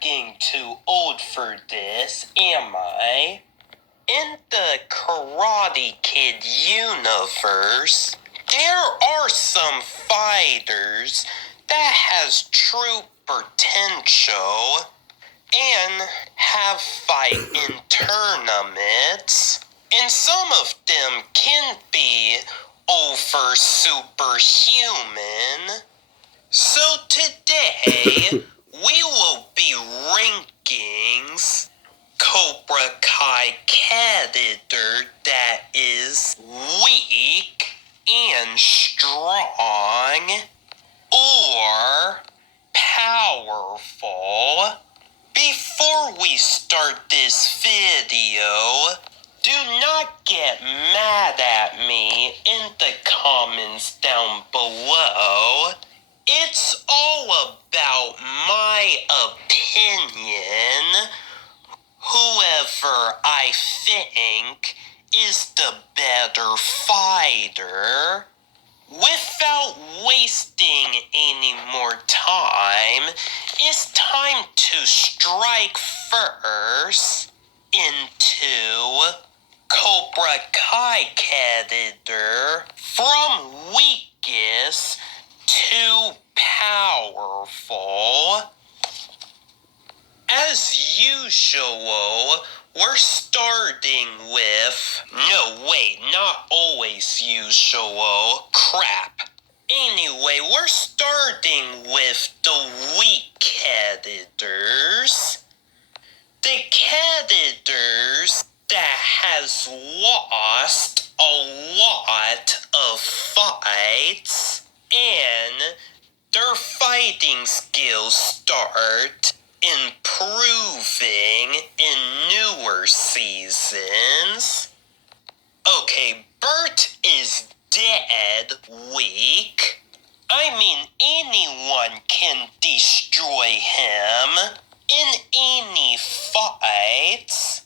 getting too old for this, am I? In the Karate Kid universe, there are some fighters that has true potential and have fight in tournaments, and some of them can be over superhuman. So today, we will be rankings Cobra Kai character that is weak and strong or powerful. Before we start this video, do not get mad at me in the comments down below. It's all about my opinion. Whoever I think is the better fighter. Without wasting any more time, it's time to strike first into Cobra Kai character from weakest to powerful. As usual, we're starting with... No, wait, not always usual. Crap. Anyway, we're starting with the weak characters. The characters that has lost a lot of fights, and their fighting skills start improving in newer seasons. Okay, Bert is dead weak. I mean, anyone can destroy him in any fights.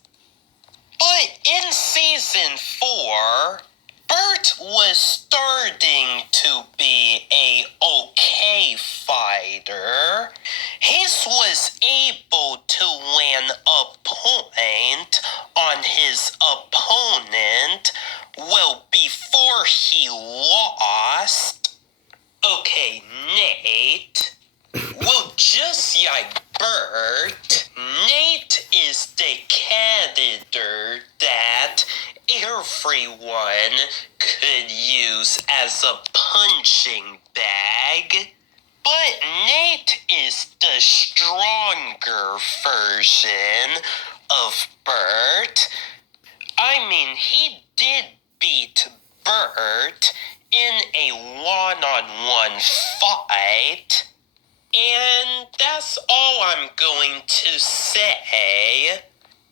But in season 4, Bert was starting to be a okay fighter. He was able to land a point on his opponent, well, before he lost. Okay, Nate. Well, just like Bert, Nate is the character that everyone could use as a punching bag. But Nate is the stronger version of Bert. I mean, he did beat Bert in a one-on-one fight. And that's all I'm going to say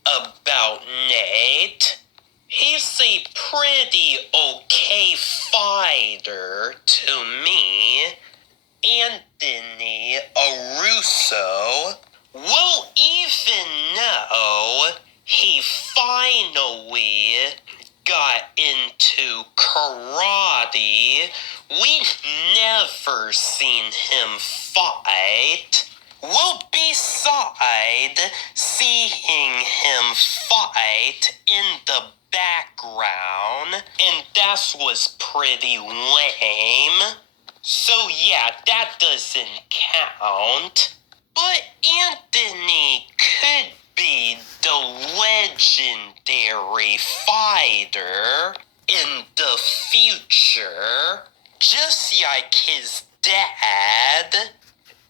about Nate. He's a pretty okay fighter to me. Anthony Arusso will even know he finally got into karate. We've never seen him fight. Well, beside seeing him fight in the background, and that was pretty lame. So yeah, that doesn't count. But Anthony could be the legendary fighter in the future, just like his dad.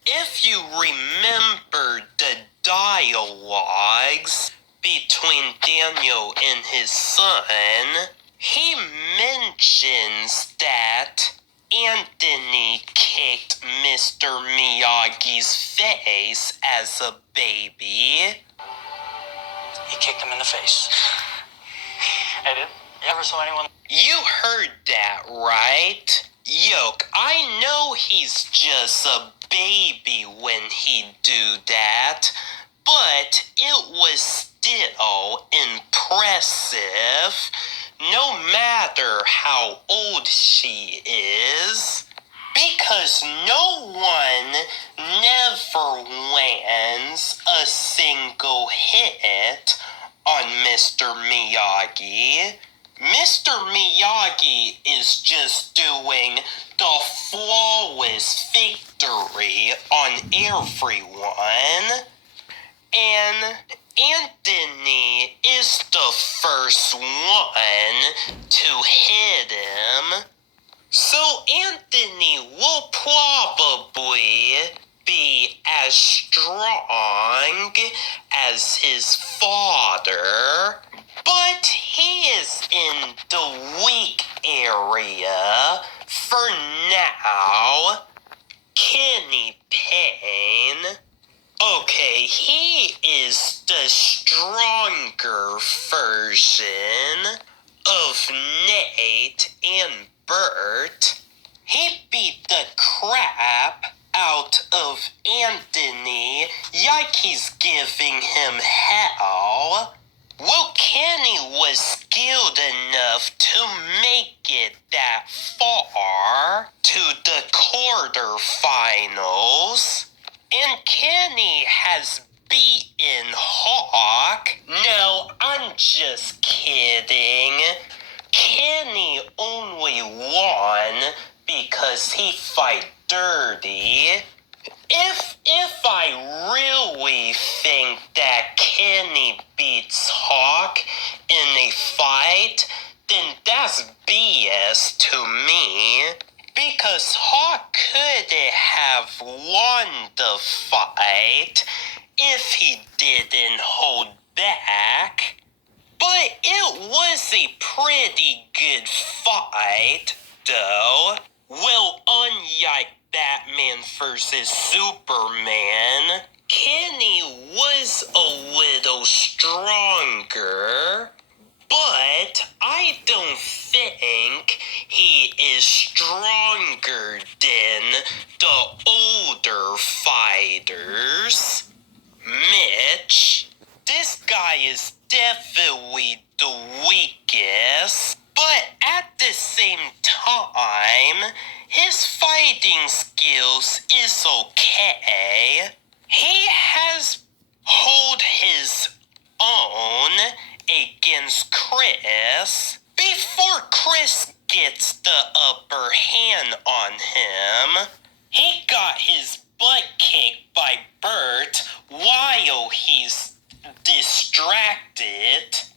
If you remember the dialogues between Daniel and his son, he mentions that Anthony kicked Mr. Miyagi's face as a baby. He kicked him in the face. I did. Ever saw anyone? You heard that, right? Yoke, I know he's just a baby when he do that, but it was still impressive, no matter how old she is, because no one never lands a Miyagi. Mr. Miyagi is just doing the flawless victory on everyone. And Anthony is the first one to hit him. So Anthony will probably be as strong as his father, but he is in the weak area for now. Kenny Payne. Okay, he is the stronger version of Nate and Bert. He beat the crap out of Anthony, like he's giving him hell. Well, Kenny was skilled enough to make it that far to the quarterfinals. And Kenny has beaten Hawk. No, I'm just kidding. Kenny only won because he fight dirty. If I really think that Kenny beats Hawk in a fight, then that's BS to me. Because Hawk could have won the fight if he didn't hold back. But it was a pretty good fight, though. Well, unlike Batman vs. Superman, Kenny was a little stronger. But I don't think he is stronger than the older fighters. Mitch, this guy is definitely the weakest, but at the same time, his fighting skills is okay. He has hold his own against Chris before Chris gets the upper hand on him. He got his butt kicked by Bert while he's distracted,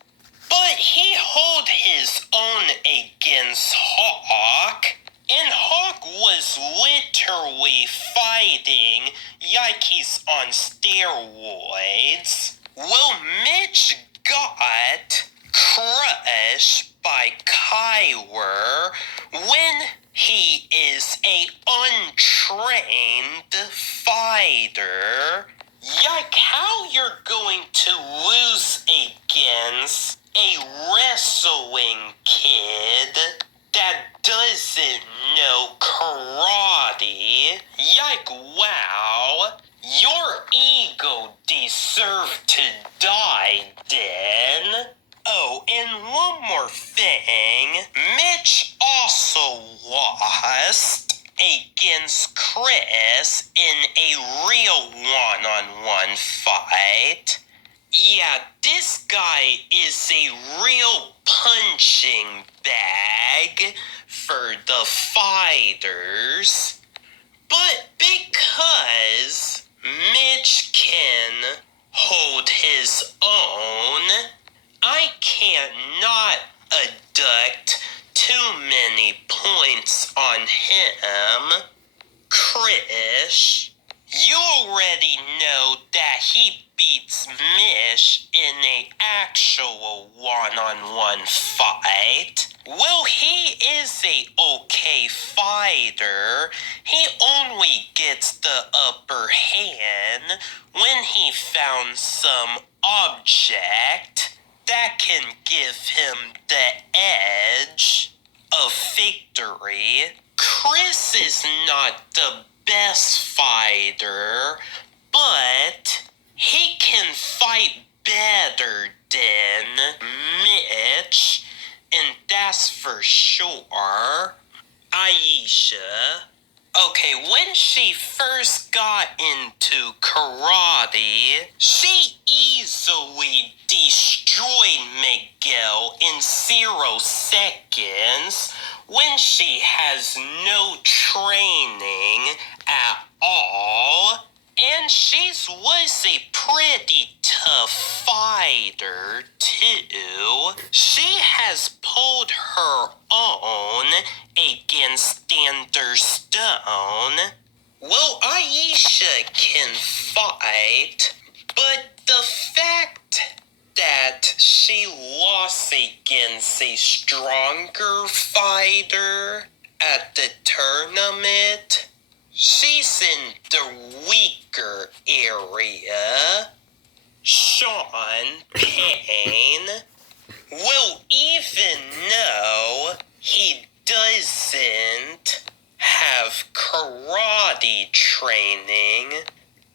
but he hold his own against Hawk, and Hawk was literally fighting like he's on steroids. Well, Mitch got crushed by Kyler when he is a untrained fighter. Like how you're going to lose against a wrestling kid that doesn't know karate. Like, wow, your ego deserved to die then. Oh, and one more thing. Mitch also lost against Chris in a real one-on-one fight. Yeah, this guy is a real punching bag for the fighters. But because Mitch can hold his own, I can't not deduct too many points on him. Krish, you already know that he beats Mish in an actual one-on-one fight. Well, he is a okay fighter. He only gets the upper hand when he found some object that can give him the edge of victory. Chris is not the best fighter, but he can fight better than Mitch, and that's for sure. Aisha, Okay, when she first got into karate, she easily destroyed Miguel in 0 seconds when she has no training at all. And she was a pretty tough fighter, too. She has pulled her own against Stone. Well, Aisha can fight, but the fact that she lost against a stronger fighter at the tournament, she's in the weaker area. Sean Payne will, even though he doesn't have karate training,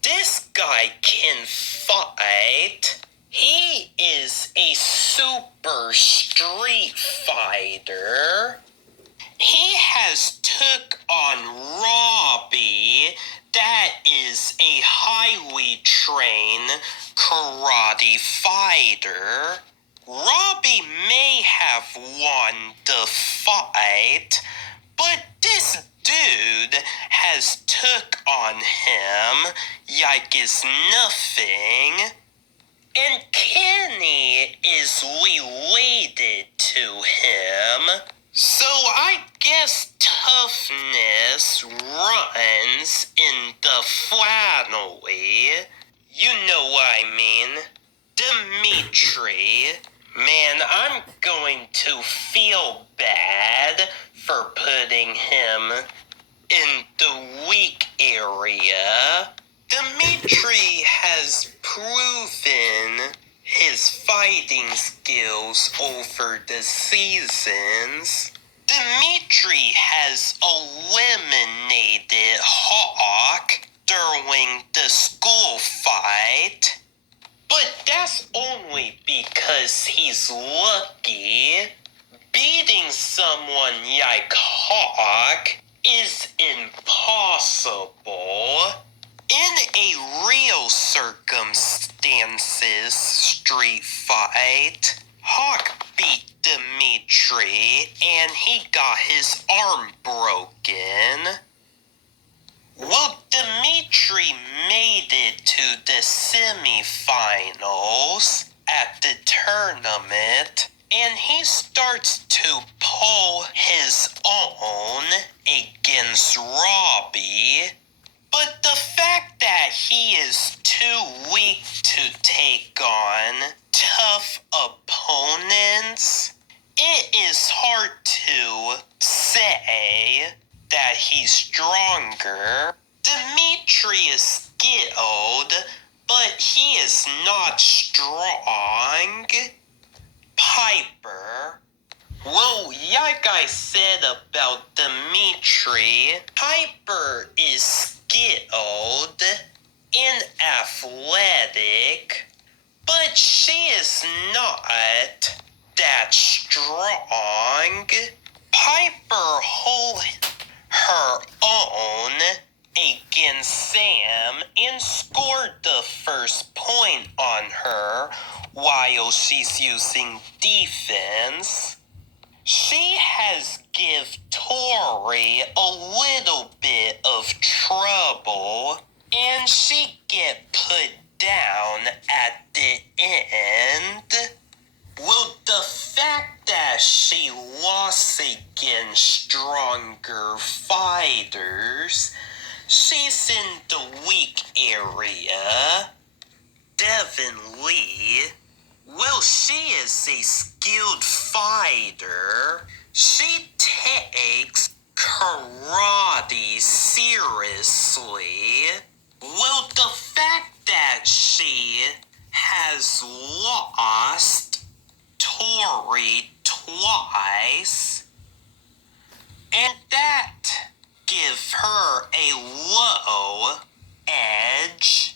this guy can fight. He is a super street fighter. He has took on Robbie, that is a highly trained karate fighter. Robbie may have won the fight, but this dude has took on him like it's nothing. And Kenny is related to him. So I guess toughness runs in the family. You know what I mean. Dimitri. Man, I'm going to feel bad for putting him in the weak area. Dimitri has proven his fighting skills over the seasons. Dimitri has eliminated Hawk during the school fight, but that's only because he's lucky. Beating someone like Hawk is impossible. In a real circumstances street fight, Hawk beat Dimitri and he got his arm broken. Well, Dimitri made it to the semifinals at the tournament, and he starts to pull his own against Robbie. But the fact that he is too weak to take on tough opponents, it is hard to say that he's stronger. Dimitri is skilled, but he is not strong. Piper. Well, like I said about Dimitri, Piper is skilled and athletic, but she is not that strong. Piper holds her own against Sam and scored the first point on her while she's using defense. She has give Tori a little bit of trouble, and she get put down at the end. Well, the fact that she lost against stronger fighters, she's in the weak area. Devin Lee. Well, she is a skilled fighter. She takes karate seriously. Well, the fact that she has lost Tori twice, and that give her a low edge.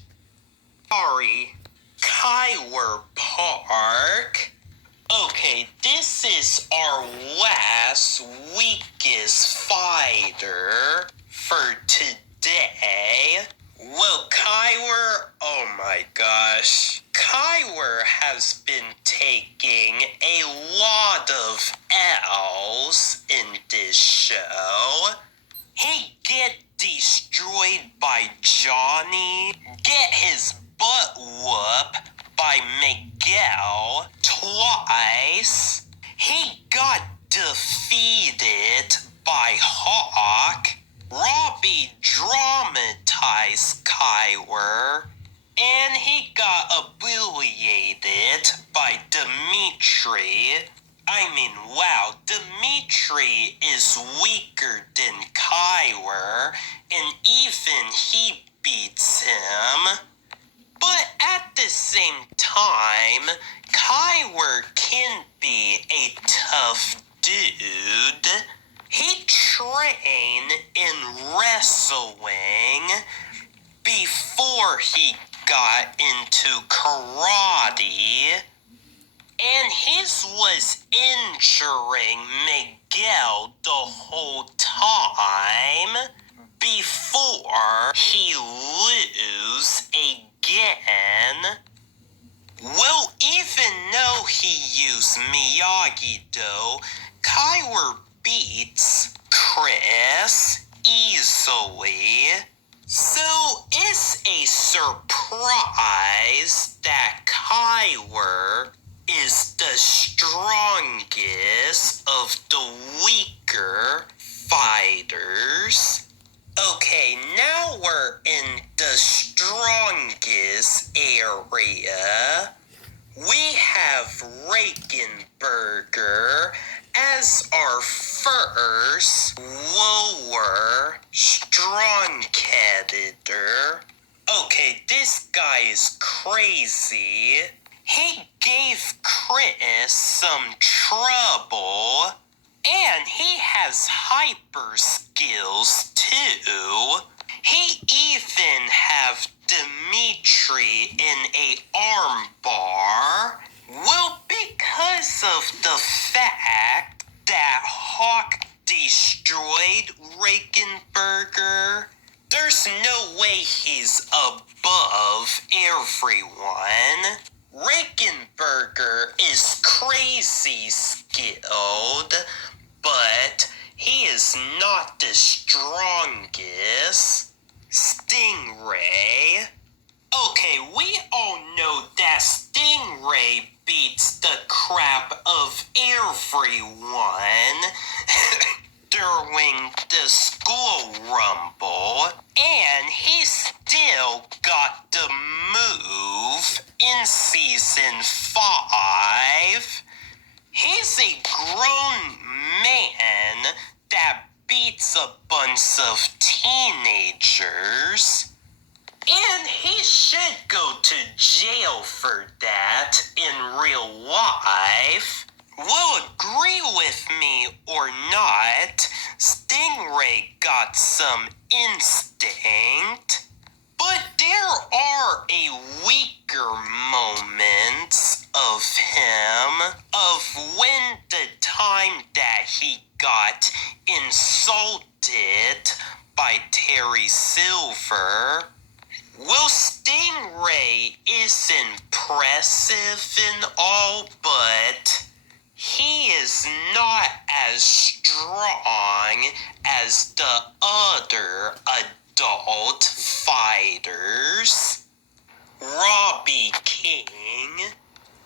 Sorry, Kyler Park. Okay, this is our last weakest fighter for today. Well, Kyler, oh my gosh. Kyler has been taking a lot of L's in this show. He get destroyed by Johnny, get his butt whooped by Miguel twice. He got defeated by Hawk. Robbie dramatized Kyler, and he got humiliated by Dimitri. Wow, Dimitri is weaker than Kyler, and even he beats him. But at the same time, Kyler can be a tough dude. He trained in wrestling before he got into karate, and his was injuring Miguel the whole time before he lose again. Well, even though he used Miyagi-Do, Kyler beats Chris easily. So it's a surprise that Kyler is the strongest of the weaker fighters. Okay, now we're in the strongest area. We have Reichenberger as our first lower strong competitor. Okay, this guy is crazy. He gave Chris some trouble, and he has hyper skills too. He even have Dimitri in a arm bar. Well, because of the fact that Hawk destroyed Reichenberger, there's no way he's above everyone. Reichenberger is crazy skilled, but he is not the strongest. Stingray. Okay, we all know that Stingray beats the crap of everyone during the school rumble, and he still got the move in season 5. He's a grown man that beats a bunch of teenagers, and he should go to jail for that in real life. Well, agree with me or not, Stingray got some instinct, but there are a weaker moments of him, of when the time that he got insulted by Terry Silver. Well, Stingray is impressive and all, but he is not as strong as the other adult fighters. Robbie King.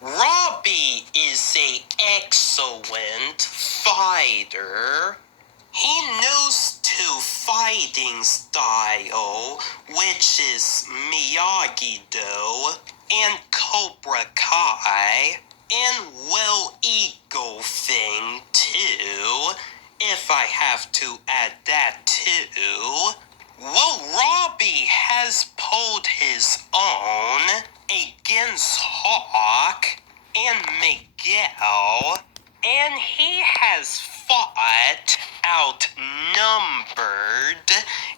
Robbie is an excellent fighter. He knows two fighting style, which is Miyagi-Do and Cobra Kai, and Eagle Thing too, if I have to add that too. Well, Robbie has pulled his own against Hawk and Miguel, and he has fought outnumbered,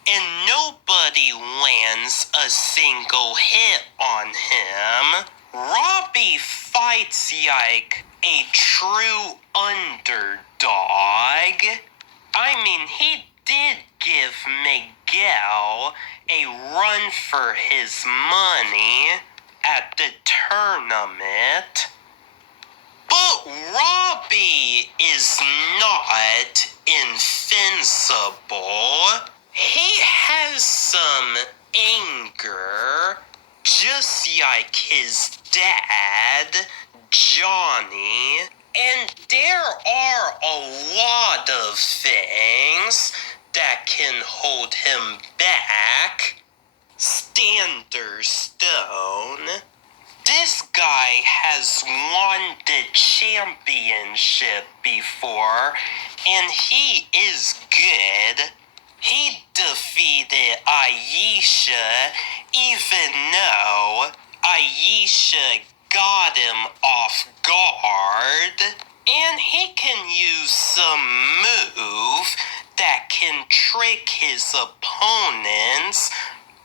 and nobody lands a single hit on him. Robbie fights like a true underdog. I mean, he did give Miguel a run for his money at the tournament. But Robbie is not invincible. He has some anger, just like his dad, Johnny. And there are a lot of things that can hold him back. Stander Stone. This guy has won the championship before, and he is good. He defeated Aisha, even though Aisha got him off guard. And he can use some move that can trick his opponents,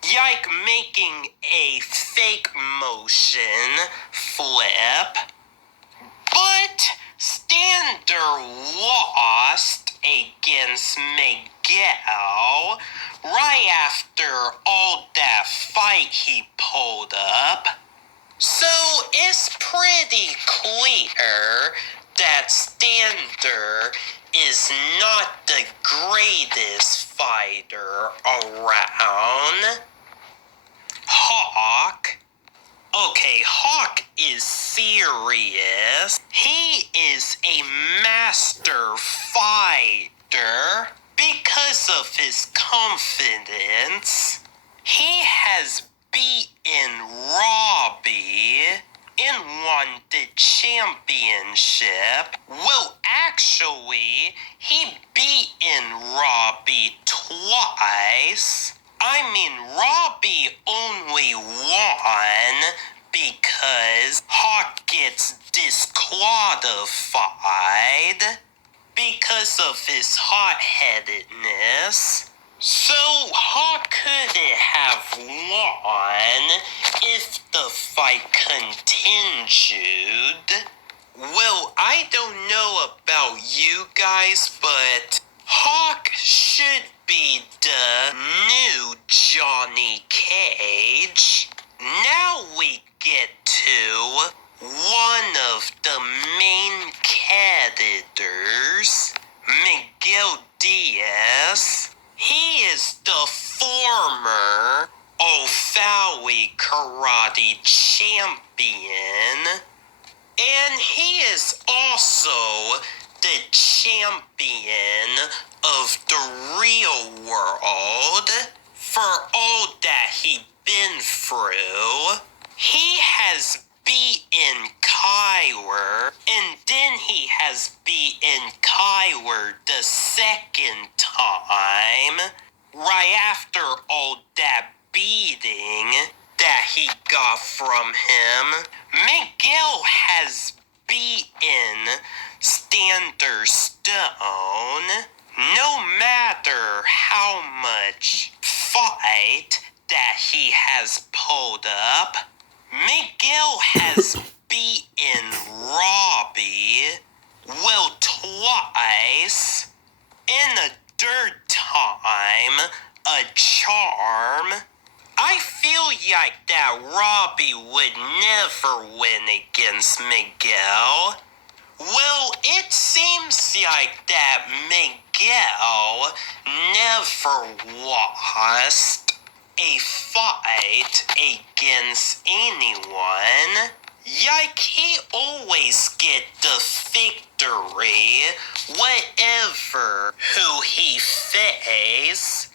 like making a fake motion flip. But Stander lost against Miguel right after all that fight he pulled up. So it's pretty clear that Stander is not the greatest fighter around. Hawk. Okay, Hawk is serious. He is a master fighter because of his confidence. He has beaten Robbie and won the championship. Well, actually, he beaten Robbie twice. I mean, Robbie only won because Hawk gets disqualified because of his hot-headedness. So Hawk couldn't have won if the fight continued. Well, I don't know about you guys, but Hawk should be the new Johnny Cage. Now we get to one of the main characters, Miguel Diaz. He is the former S.A.U karate champion. And he is also the champion of the real world for all that he's been through. He has beaten Kyler, and then he has beaten Kyler the second time, right after all that beating that he got from him. Miguel has beaten Stander Stone no matter how much fight that he has pulled up. Miguel has beaten Robbie, well, twice, and a third time, a charm. I feel like that Robbie would never win against Miguel. Well, it seems like that Miguel never lost a fight against anyone. Like he always get the victory, whatever who he face.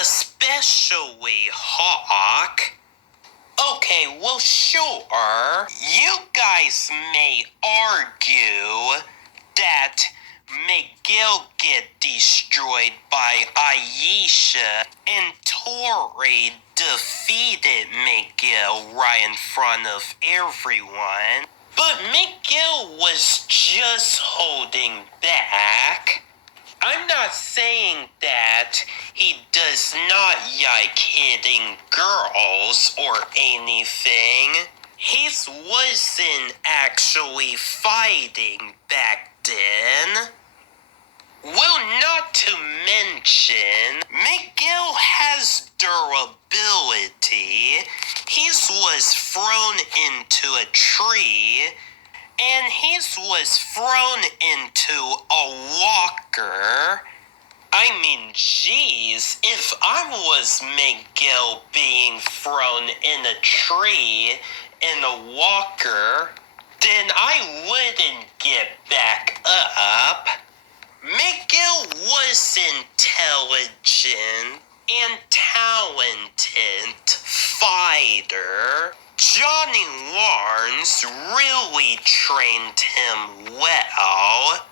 Especially Hawk. Okay, well, sure. You guys may argue that Miguel get destroyed by Aisha and Tori defeated Miguel right in front of everyone. But Miguel was just holding back. I'm not saying that he does not like hitting girls or anything. He wasn't actually fighting back then. Well, not to mention, Miguel has durability. He was thrown into a tree, and he was thrown into a walker. I mean, geez, if I was Miguel being thrown in a tree in a walker, then I wouldn't get back up. Miguel was intelligent and talented fighter. Johnny Lawrence really trained him well.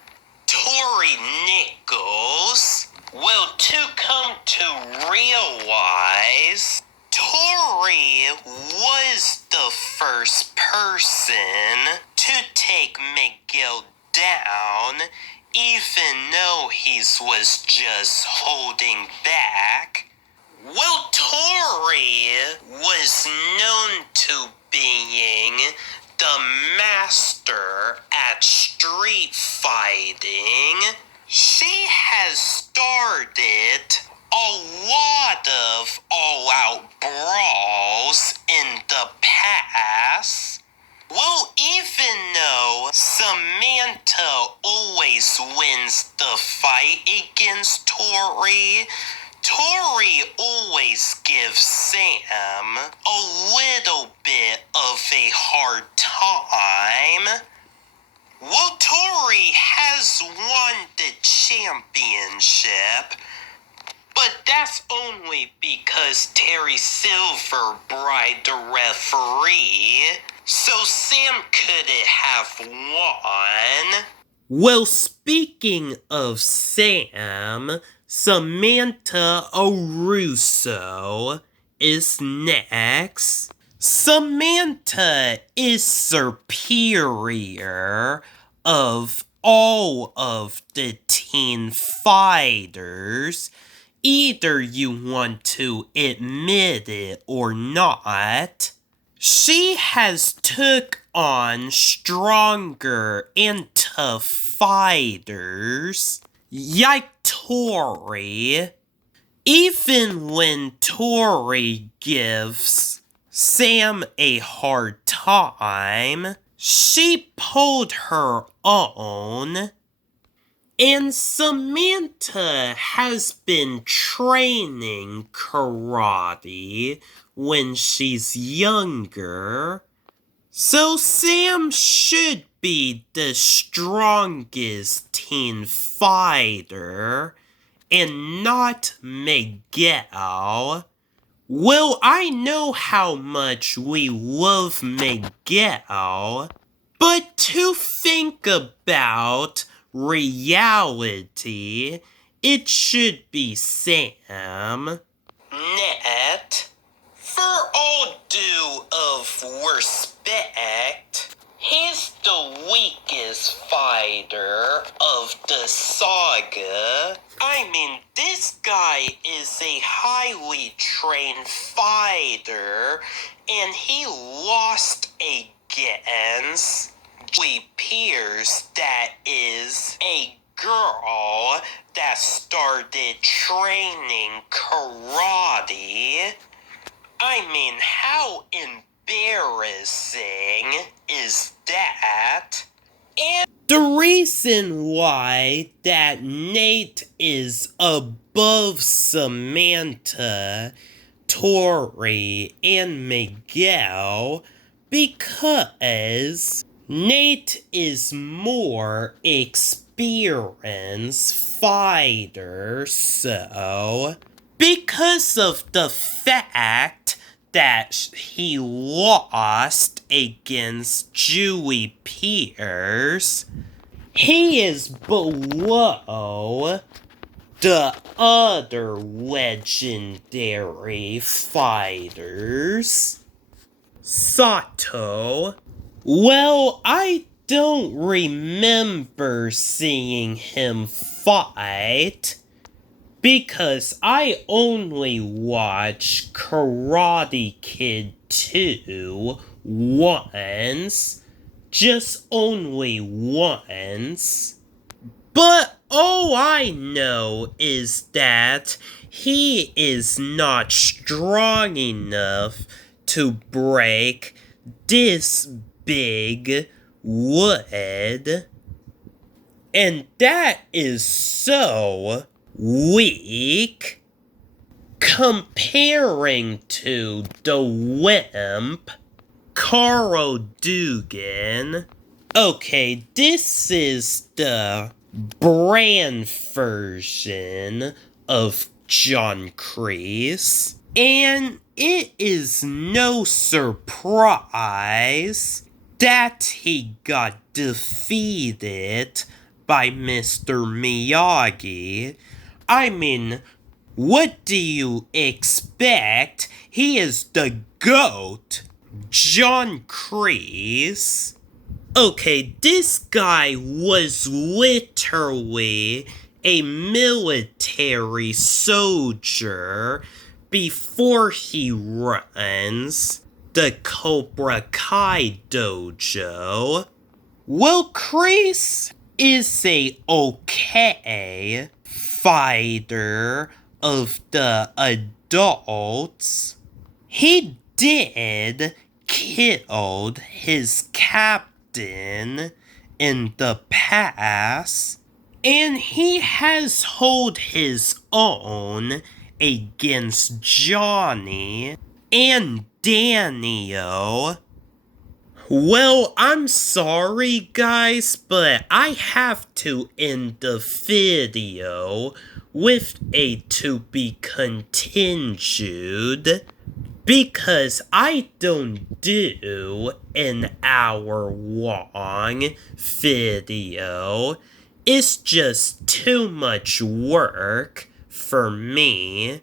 Tori Nichols, well, to come to realize, Tori was the first person to take Miguel down, even though he was just holding back. Well, Tori was known to being the master at street fighting. She has started a lot of all-out brawls in the past. Well, even though Samantha always wins the fight against Tori, Tori always gives Sam a little bit of a hard time. Well, Tori has won the championship, but that's only because Terry Silver bribed the referee, so Sam couldn't have won. Well, speaking of Sam, Samantha Russo is next. Samantha is superior of all of the teen fighters, either you want to admit it or not. She has took on stronger and tough fighters, like Tori. Even when Tori gives Sam a hard time, she pulled her own. And Samantha has been training karate when she's younger, so Sam should be the strongest teen fighter and not Miguel. Well, I know how much we love Miguel, but to think about reality, it should be Sam. Net, for all due of respect, he's the weakest fighter of the saga. I mean, this guy is a highly trained fighter, and he lost against Julie Pierce, that is a girl that started training karate. I mean, how embarrassing is that? And the reason why that Nate is above Samantha, Tori, and Miguel, because Nate is more experienced fighter, so because of the fact that he lost against Julie Pierce, he is below the other legendary fighters. Sato. Well, I don't remember seeing him fight, because I only watched Karate Kid 2 once. Just only once. But All I know is that he is not strong enough to break this big wood. And that is so weak comparing to the wimp, Carl Dugan. Okay, this is the brand version of John Kreese, and it is no surprise that he got defeated by Mr. Miyagi. I mean, what do you expect? He is the GOAT, John Kreese. Okay, this guy was literally a military soldier before he runs the Cobra Kai dojo. Well, Kreese is a okay fighter of the adults. He did kill his captain in the past, and he has held his own against Johnny and Daniel. Well, I'm sorry guys, but I have to end the video with a to be continued because I don't do an hour-long video. It's just too much work for me.